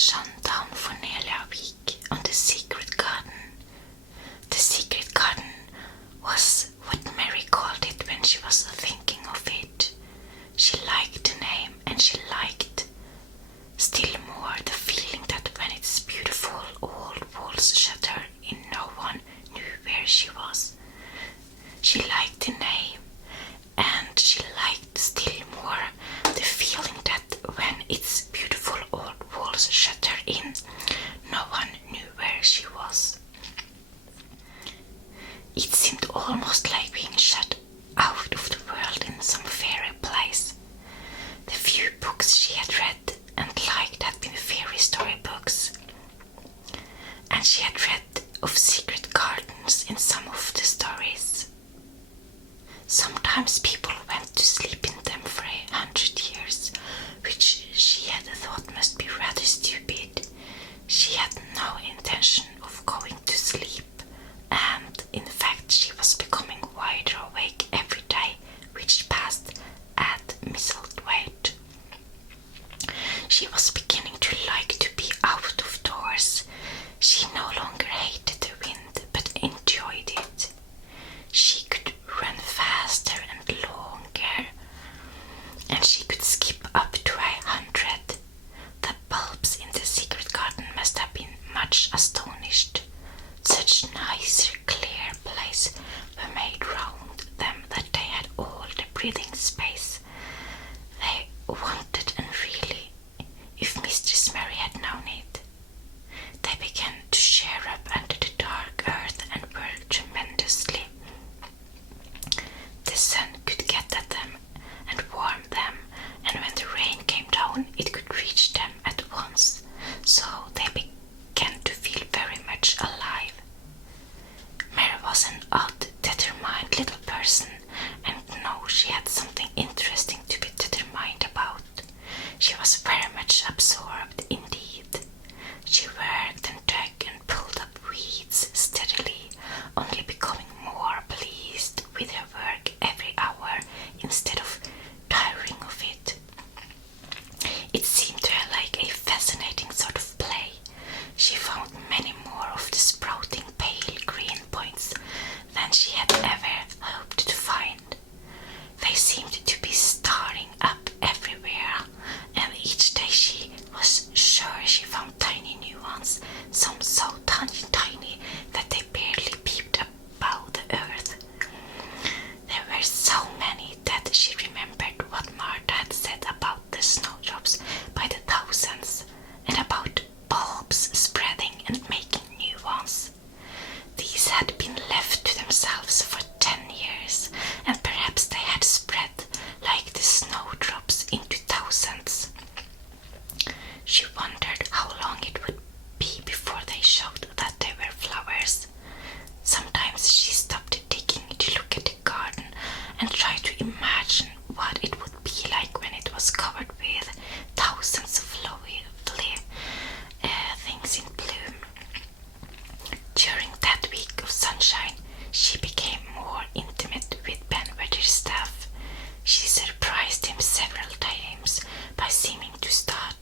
shone down for nearly a week on the secret garden. The secret garden was what Mary called it when she was thinking of it. She liked the name, and she liked still more the feeling that when its beautiful old walls shut her in, no one knew where she was. She liked the name, and she liked still more the feeling that when its beautiful old walls shut her in, no one knew where she was. It seemed almost like being shut out of the world in some fairy place. The few books she had read and liked had been fairy story books, and she had read of secret gardens in some of the stories. Sometimes people went to sleep in them for 100 years, which she had thought must be rather stupid. She had no intention of going to sleep, and in fact she was becoming wider awake every day which passed at Misselthwaite. She was beginning to like to be out of doors. She no longer hated the wind, but enjoyed it. She could run faster and longer, and she could skip up to 100. The bulbs in the secret garden must have been much astonished. Such nice, clear place were made round them that they had all the breathing space they wanted, and really, if Mistress Mary had known it, they began to share up under the dark earth and work tremendously. The sun could get at them and warm them, and when the rain came down it could reach them at once, so they began to feel very much alive. Mary was an odd, determined little person, and knew she had something interesting to be determined about. She was very much absorbed indeed. She worked and dug and pulled up weeds steadily, only becoming more pleased with her work every hour instead of tiring of it. It seemed to her like a fascinating sort of play. She found many more of the sprouting pale green points than she had ever hoped to find. They seemed to be starting up everywhere, and each day she was sure she found tiny new ones, some so tiny that they barely peeped above the earth. There were so many that she remembered what Martha had said about the snowdrops by the thousands, and about bulbs spreading and making new ones. These had been left to themselves for 10 years, and perhaps they had spread like the snowdrops into thousands. She wondered how long it would be before they showed that they were flowers. Sometimes she stopped digging to look at the garden and tried to imagine what it would be like when it was covered with thousands of lovely things in bloom. During that week of sunshine, she became more intimate with Ben Weatherstaff. She surprised him several times by seeming to start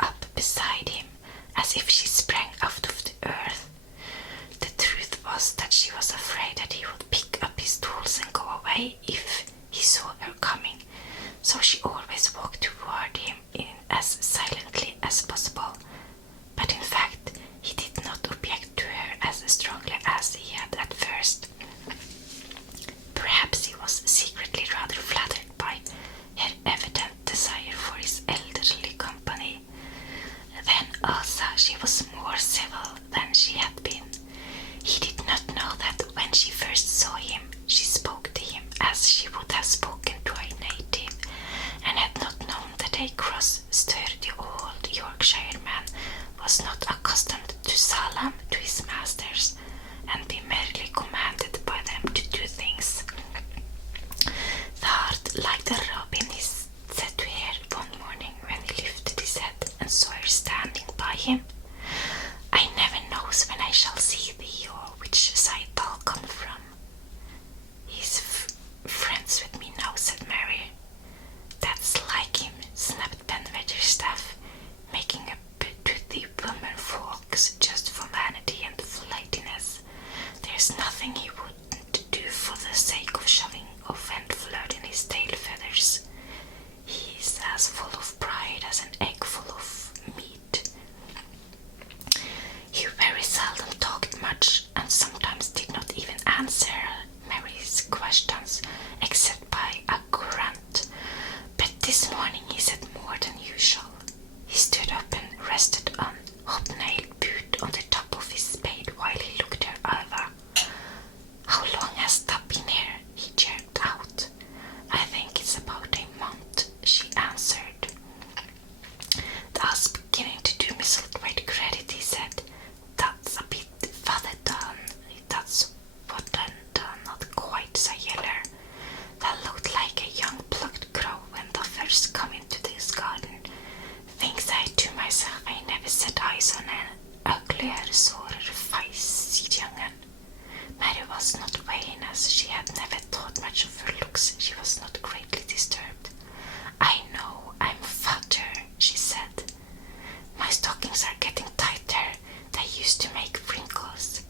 up beside him as if she sprang out of the earth. The truth was that she was afraid that he would pick up his tools and go away if he saw her coming, so she always walked toward him as silently as possible. But in fact, he did not object to her as strongly as he had at first. Perhaps he was secretly rather flattered by her evident desire for his elderly company. Then also she was more civil than she had been. He did not know that when she first saw him, she spoke to him as she would have spoken to a native, and had not known that a cross, sturdy old Yorkshire man was not accustomed to salam to his masters, and be merely commanded by them to do things. Thought like the robin, he said to her one morning when he lifted his head and saw her standing by him. I never knows when I shall see thee, or which side thou'll come from. He's friends with me now, said Mary. That's like him, snapped Ben Weatherstaff, making up to the That's beginning to do me some great credit, he said. That's a bit further done. That's what done, not quite so yeller. That looked like a young plucked crow when they first come into this garden. Thinks I to myself, I never set eyes on an uglier, sorer face, youngen. Mary was not vain, as she had never thought much of her looks. She was not greatly disturbed. I know I'm fatter, she said. My stockings are getting tighter. They used to make wrinkles.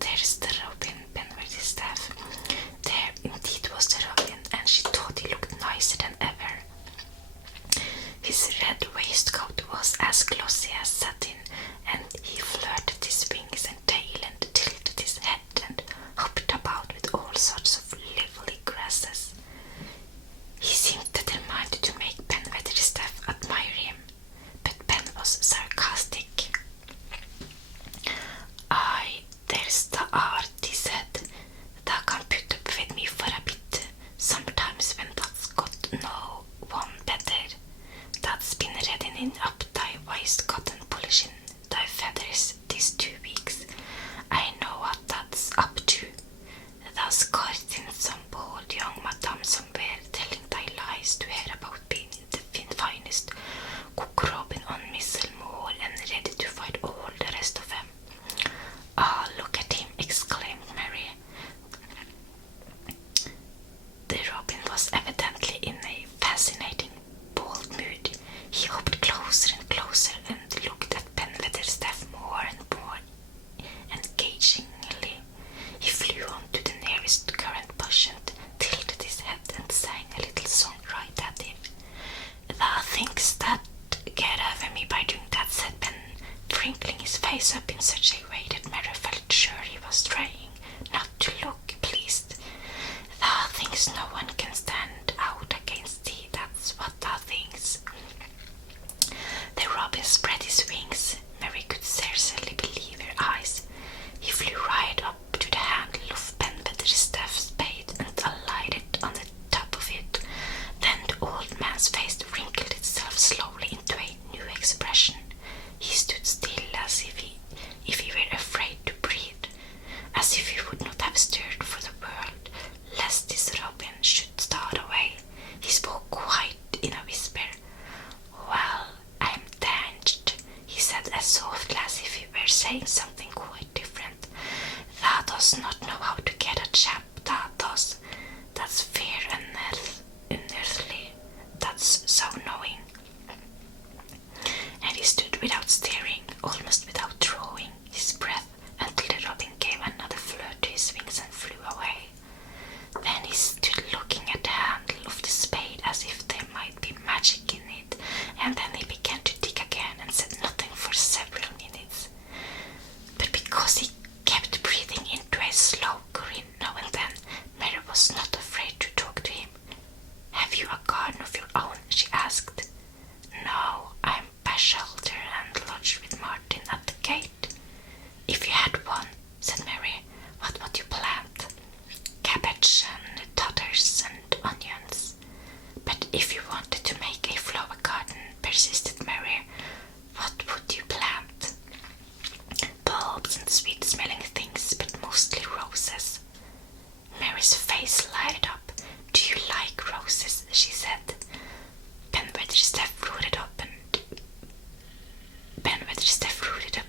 There's the Robin, Benworthy's staff. There indeed was the Robin, and she thought he looked nicer than ever. His red waistcoat was as glossy as satin, and he flirted his wings and tail and tilted his head and hopped about with all sorts of lively grasses. He seemed determined to make Ben Weatherstaff admire him, but Ben was sarcastic. Aye, there's the art, he said. Thou can put up with me for a bit, sometimes when that's got no one better. That's been reddening up thy waistcoat and polishing thy feathers these 2 weeks. I know what that's up to. Thou's courting some bold young madam somewhere, telling thy lies to her about being the finest cook robin on Missel Moor and ready to fight all the rest of them. Ah, look at him, exclaimed Mary. The robin was evidently in a fascinating, bold mood. He hopped closer and closer and looked at Ben Weatherstaff more and more engagingly. He flew on to the nearest currant bush and tilted his head and sang a little song right at him. Thou thinkst that get over me by doing that, said Ben, wrinkling his face up in such a way that Mary felt sure he was trying not to look pleased. Thou thinks no one can stand out against thee, that's what thou thinks. The robin spread his wings. Mary could scarcely believe her eyes. He flew right up to the handle of Ben Weatherstaff's spade and alighted on the top of it. Then the old man's face wrinkled itself slowly into a new expression. He stood still as if he were afraid to breathe, as if he would not have stirred for the world, lest his robin should start away. He spoke quite in a whisper. Well, I'm danged, he said as softly as if he were saying something quite different. Thou does not know how to get a chap, thou does. That's fair unearthly, that's so knowing. And he stood without stirring, almost without drawing his breath, until the robin gave another flirt to his wings and flew away. Then he stood looking at the handle of the spade as if there might be magic in it, and then he began to dig again and said nothing for several minutes. But because he kept breathing into a slow grin now and then, Mary was not afraid to talk to him. Have you a garden of your own? She asked. No, I'm bachelor and lodge with Martin at the gate. If you had one, said Mary, what would you plant? Cabbage and tatters and onions. But if you wanted to make a flower garden, persisted Mary, what would you plant? Bulbs and sweet-smelling things, but mostly roses. Mary's face lighted up. Do you like roses? She said. Ben Weatherstaff rooted up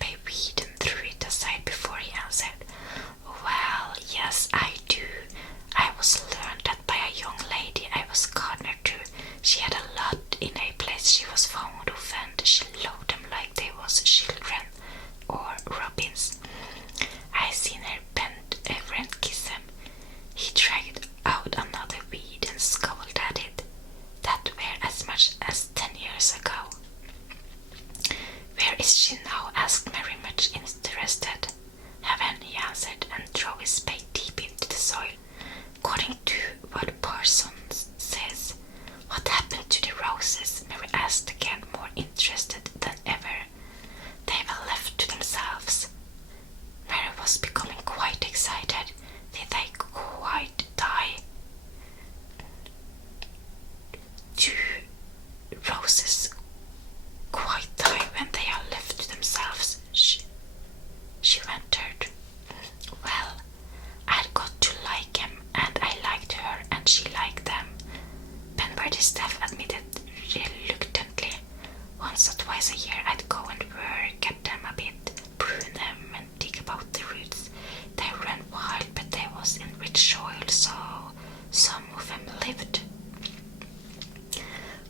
a weed and threw it aside before he answered. Well, yes, I do. I was learned that by a young lady I was gardener to. She had a lot in a place she was fond of, and she loved them like they was children or robins. I seen her bend over and kiss him. He dragged out another weed and scowled at it. That were as much as 10 years ago. Where is she now? Asked Mary, much interested. Heaven, he answered, and drove his spade deep into the soil. According to what Parsons says. What happened to the roses? Mary asked again, more interested than ever. They were left to themselves. Mary was becoming quite excited. Did they quite die? Do roses quite die? once or twice a year I'd go and work at them a bit, prune them and dig about the roots. They ran wild, but they was in rich soil, so some of them lived.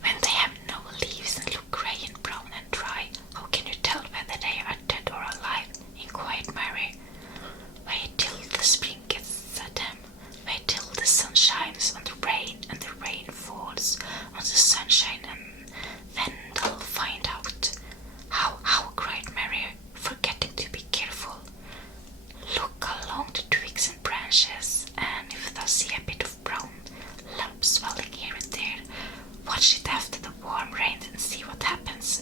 When they have no leaves and look grey and brown and dry, how can you tell whether they are dead or alive? Inquired Mary. Wait till the spring gets at them. Wait till the sun shines on the rain and the rain falls on the sunshine, and then they'll find out. How, cried Mary, forgetting to be careful. Look along the twigs and branches, and if thou see a bit of brown lump swelling here and there, watch it after the warm rain and see what happens.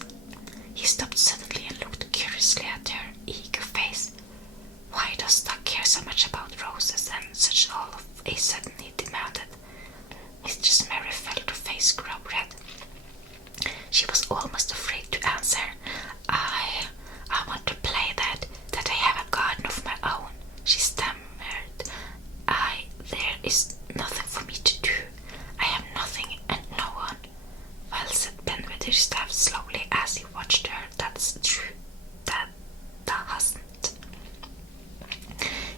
He stopped suddenly and looked curiously at her eager face. Why dost thou care so much about roses and such all of a sudden? He demanded. Mistress Mary felt her face grow red. She was almost afraid to answer. I want to play that I have a garden of my own, she stammered. There is nothing for me to do. I have nothing and no one. Well, said Ben with his staff slowly as he watched her, that's true. That hasn't.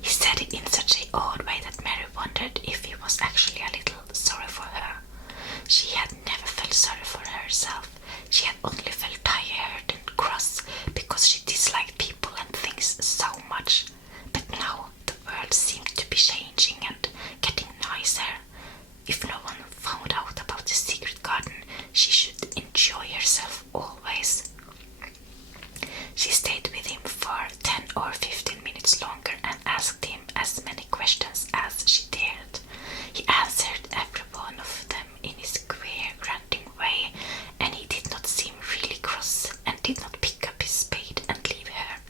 He said it in such an odd way that Mary wondered if he was actually a little sorry for her. She had never felt sorry for herself. She had only felt tired and cross because she disliked people and things so much. But now the world seemed to be changing and getting nicer. If no one found out about the secret garden, she should enjoy herself always. She stayed with him for 10 or 15 minutes longer and asked him as many questions as she dared. He answered every one of them in his queer, grunting way, and he did not seem really cross and did not pick up his spade and leave her.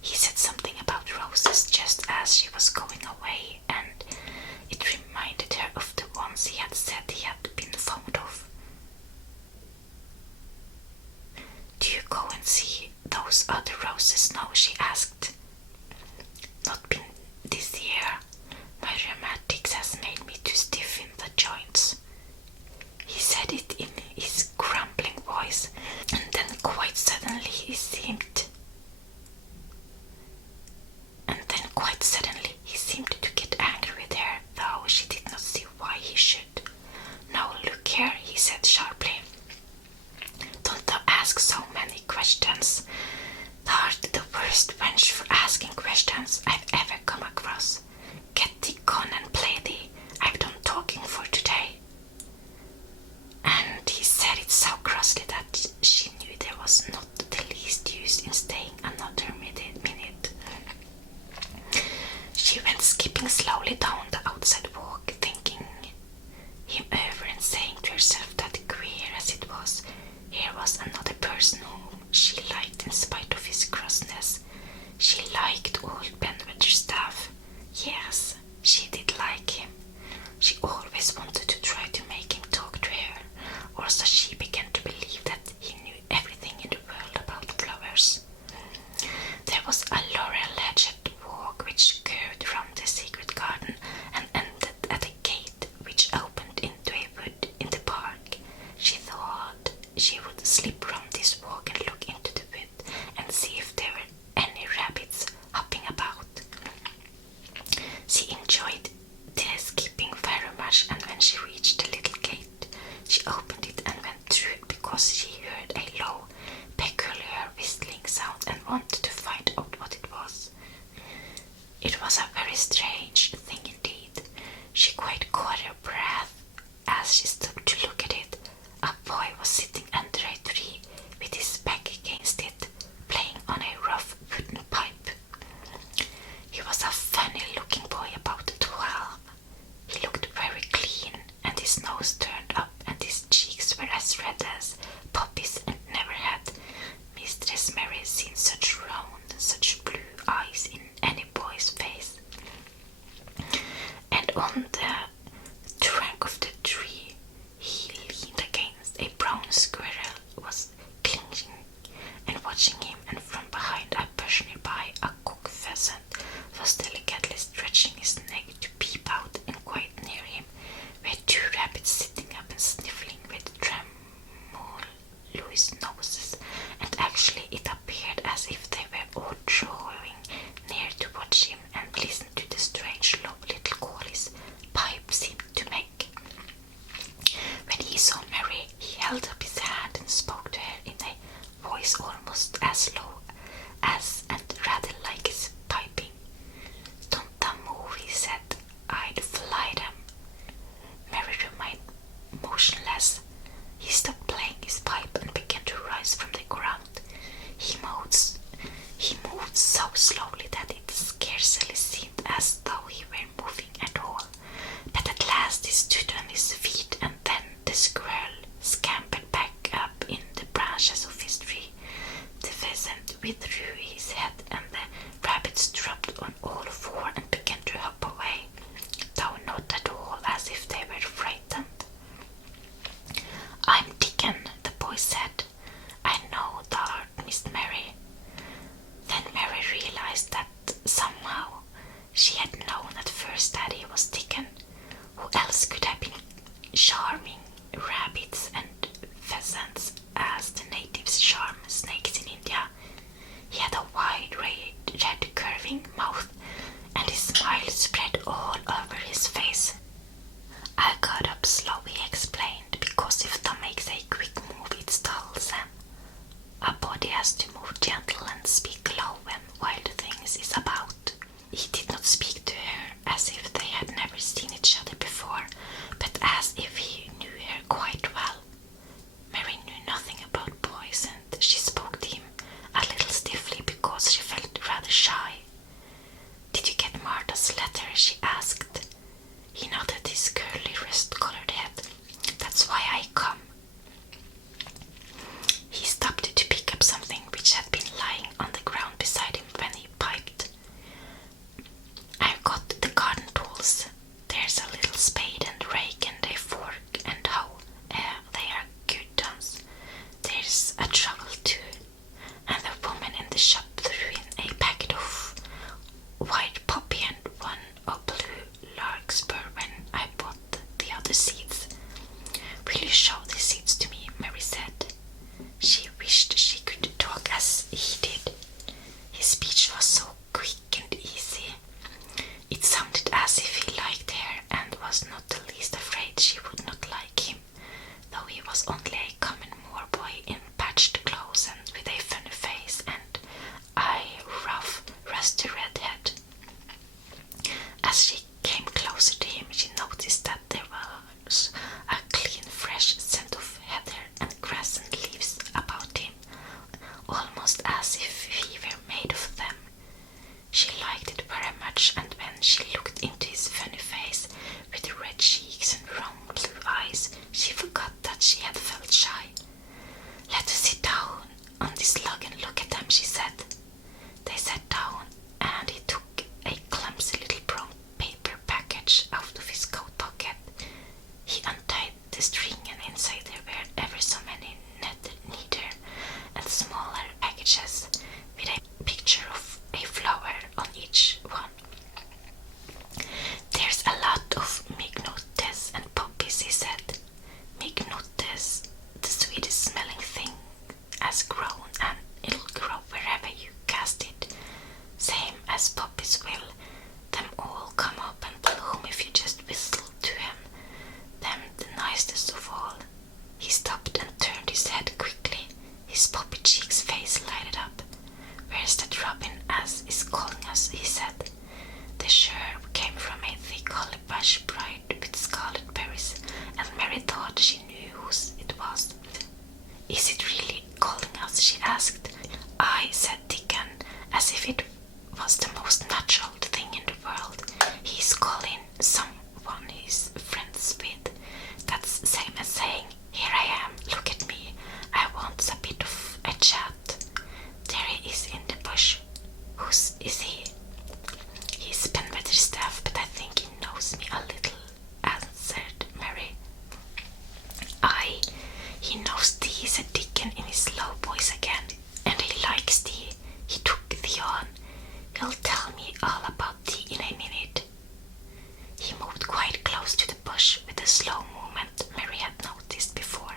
He said something about roses just as she was going away, and it reminded her of the ones he had said he had been fond of. Do you go and see those other roses now? She asked. Not been this year. My rheumatics has made me too stiff in the joints. He said it in his grumbling voice, and then quite suddenly he seemed to get angry with her, though she did not see why he should. No, look here, he said sharply. Don't thou ask so many questions. Thou art the worst wench for asking questions I've ever come across. Get thee gone and play thee. I've done talking for today. And he said it so crossly that she knew there was not the least use in staying another minute. She went skipping slowly down the outside walk, thinking him over and saying to herself that queer as it was, here was another person whom she liked in spite of his crossness. She liked old Ben Weatherstaff. Yes, she did like him. She always wanted to try to make him talk to her. Also, she began to believe that he knew everything in the world about flowers. There was a laurel-hedged walk which curved around the secret garden and ended at a gate which opened into a wood in the park. She thought she would slip round this walk and look into the wood and see if there were any rabbits hopping about. She enjoyed the skipping very much, and when she reached the little gate, she opened it and went through because she heard a low, peculiar whistling sound and wanted to find out what it was. It was a very strange thing indeed. She quite caught her breath as she stood to look at it. A boy was sitting under a tree with his back against it, playing on a rough wooden pipe. He was a funny-looking boy about 12. He looked very clean, and his nose turned up, and his cheeks were as red as poppies, and never had Mistress Mary seen such round, such blue eyes in any boy's face. And on the trunk of the tree, he leaned against a brown squirrel, was clinging and watching him, and from behind a bush nearby, a cock pheasant was delicately stretching his neck to peep out, and quite near him were two rabbits sitting up and sniffling with tremulous noses voice almost as low as and rather like his piping. "Don't them move," he said. "I'd fly them." Mary remained motionless. He stopped playing his pipe and began to rise from the ground. He moved so slowly that it scarcely seemed as though he were moving at all. But at last he stood on his feet, and then the squirrel scampered back up in the branches of his tree. The pheasant withdrew his head, and the rabbits dropped on all four and began to hop away, though not at all as if they were frightened. "I'm Dickon," the boy said. "I know thou art Miss Mary." Then Mary realized that somehow she had known at first that he was Dickon. Who else could have been charming rabbits and pheasants as the natives charm snakes in India? He had a wide, red curving mouth, and his smile spread all over his face. "I got up slow," he explained, "because if Tom makes a quick move it startles them. A body has to move gentle and speak low when wild things is about." He did not speak to her as if they had never seen each other before, but as if he knew her quite well. Mary knew nothing about boys, and she spoke to him a little stiffly because she felt rather shy. "Did you get Martha's letter?" she asked. He nodded his curly rust-colored head. "That's why I come." He stopped to pick up something which had been lying on the ground beside him when he piped. "I've got the garden tools. There's a little spade and rake and a fork and hoe. They are good ones. There's a trowel too." And the woman in the shop threw in a packet of white poppy and one of blue larkspur when I bought the other seeds. "Will you show the seeds to me?" Mary said. She wished she could talk as he did. His speech was so quick and easy. It sounded as if he liked her and was not the least afraid she would not like him, though he was only a common moor boy in patched clothes and with a funny face and a rough, rusty red head. As she came closer to him, she noticed that there was a clean, fresh scent of heather and grass and leaves about him, almost as if he were made of them. She liked it very much, and when she looked into his funny face with red cheeks and round blue eyes, she forgot that she had felt shy. "Let us sit down on this log and look at them," she said. They sat down, and he took a clumsy little brown paper package out of his coat pocket. He untied the string, and inside there were ever so many neater and smaller packages with a picture of a flower on each one. "There's a lot of mignotes and poppies," he said. "Mignotes, the sweetest smelling thing, has grown, and it'll grow wherever you cast it, same as poppies will. Them all come up and bloom if you just whistle to them. Them the nicest of all." He stopped and turned his head quickly. His poppy cheek's face lighted up. "Where's that robin as is calling us?" he said. The chirp came from a thick holly bush bright with scarlet berries, and Mary thought she knew whose it was. "Is it really calling us?" she asked. "Aye," said Dickon, as if it was the most natural thing in the world. "He's calling someone he's friends with. That's same as saying, 'Here I am, look at me, I want a bit of a chat.' There he is in the bush. Whose is he?" "He's Penweatherstaff, but I think he knows me a little," answered Mary. "Aye, he knows thee," said Dickon in his low voice again, "and he likes thee. He took thee on. He'll tell me all about thee in a minute." He moved quite close to the bush with a slow movement Mary had noticed before,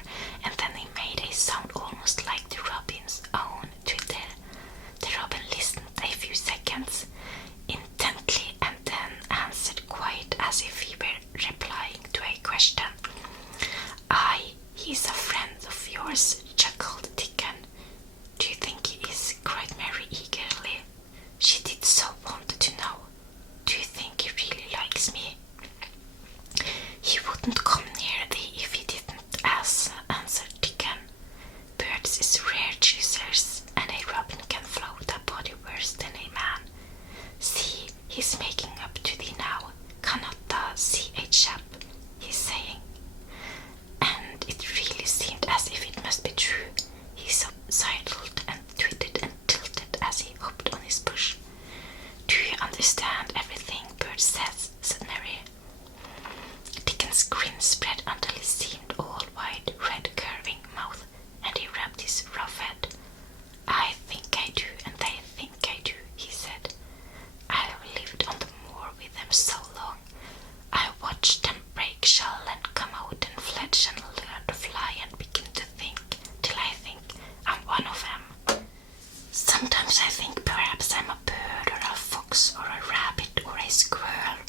Sometimes I think perhaps I'm a bird or a fox or a rabbit or a squirrel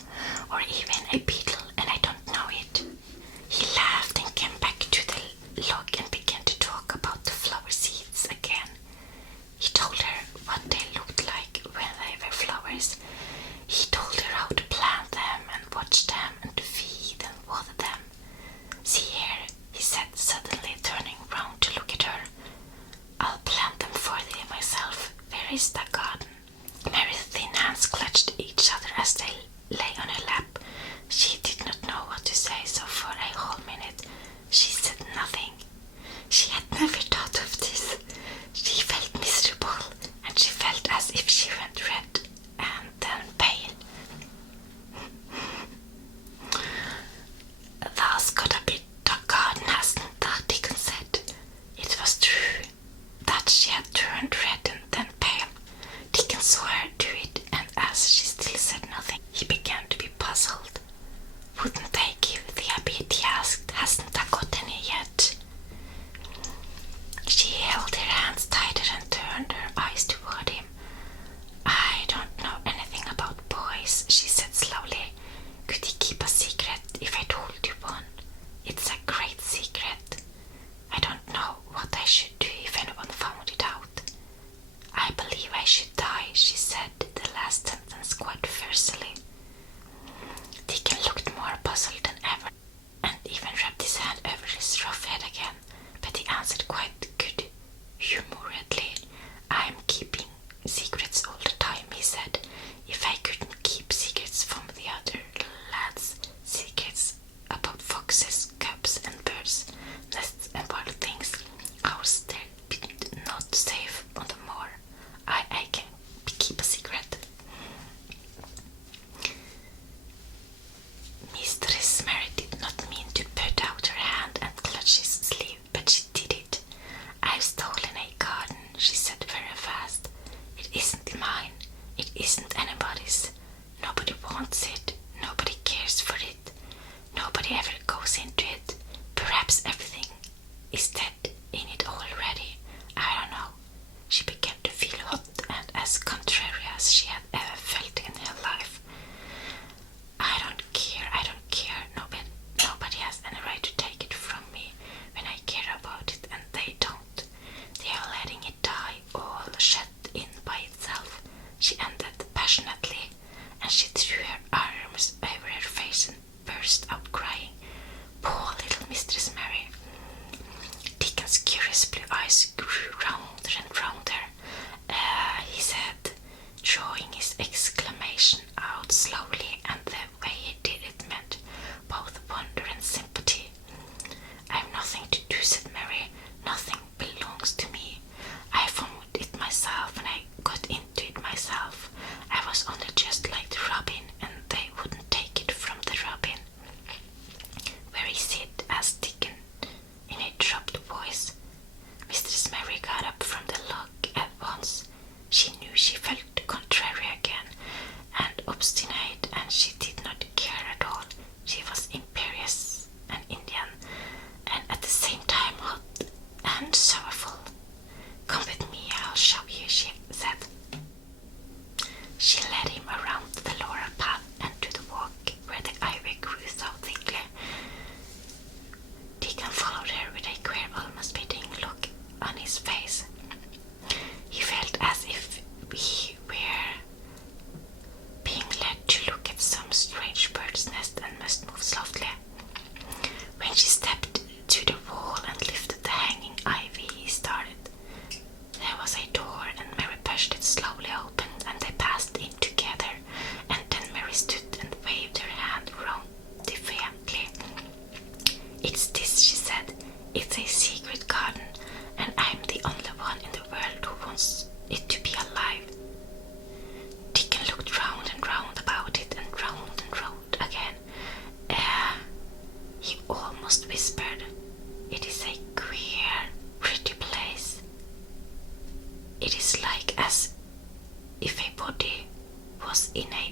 or even a beetle and I don't know it. He laughed and came back to the log and began to talk about the flower seeds again. He told her what they looked like when they were flowers. He told her how to plant them and watch them and to feed and water them. See here, he said suddenly, turning round to look at her. I'll plant them for thee myself. Where is the garden? Mary's thin hands clutched each other as they lay on her lap. She did not know what to say, so for a whole minute she said nothing. She had never thought of this. She felt miserable, and she felt as if she went red and then pale. Thou's got a bit of garden, hasn't thou? Dickon said. It was true that she had turned red and then pale. Dickon saw her do it, and as she still said nothing, he began to be puzzled. Wouldn't they give thee a bit? He asked. Hasn't thou got any yet? She held her hands tighter and turned her eyes toward him. I don't know anything about boys, she said slowly. Could he keep a secret if I told you one? It's a great secret. I don't know what I should do if anyone found it out. I believe I should die, she said the last sentence quite fiercely. Dickon looked more puzzled than ever, and even rubbed his hand over his rough head again, but he answered quite good-humoredly. I'm keeping secrets all the time, he said. If I couldn't keep secrets from the other lads, secrets about foxes, cubs and birds, nests and wild things, I was still not safe on the moor. I can keep a secret. Mistress Mary did not mean to put out her hand and clutch his sleeve, but she did it. I've stolen a garden, she said very fast. It isn't mine. It isn't anybody's. Nobody wants it. Nobody cares for it. Nobody ever goes into it. Perhaps everything is dead in it already. I don't know. She began to feel hot and as contrary as she had ever felt in her life. I don't care. Nobody has any right to take it from me when I care about it, and they don't. They are letting it die all shut in by itself, she ended passionately, and she threw her arms over her face and burst out crying. Poor little Mistress Mary. Dickon's curious blue eyes grew rounder and rounder. He said, drawing his exclamation out slowly, and the way he did it meant both wonder and sympathy. I've nothing to do, said Mary. Nothing belongs to me. I found it myself and I got into it myself. I was only just like the robin, and they wouldn't take it from the robin. Where is it? asked Dickon in a dropped voice. Mistress Mary got up from the log at once. She knew she felt contrary again and obstinate, and she did not care at all. She was imperious and Indian, and at the same time hot and sorrowful. Come with me, I'll show you, she said. She led him around the laurel path and to the walk where the ivy grew so thickly. Dickon followed her with a queer, almost pitying look on his face. He felt as if he were being led to look at some strange bird's nest and must move softly. When she stepped to the wall and lifted the hanging ivy, he started. There was a door, and Mary pushed it slowly open, and they passed in together, and then Mary stood and waved her hand round defiantly. It's this, she said. It's a secret garden, and I'm the only one in the world who wants it to be alive. Dickon looked round and round about it, and round again. He almost whispered, it is a queer, pretty place. It is like as if a body was in a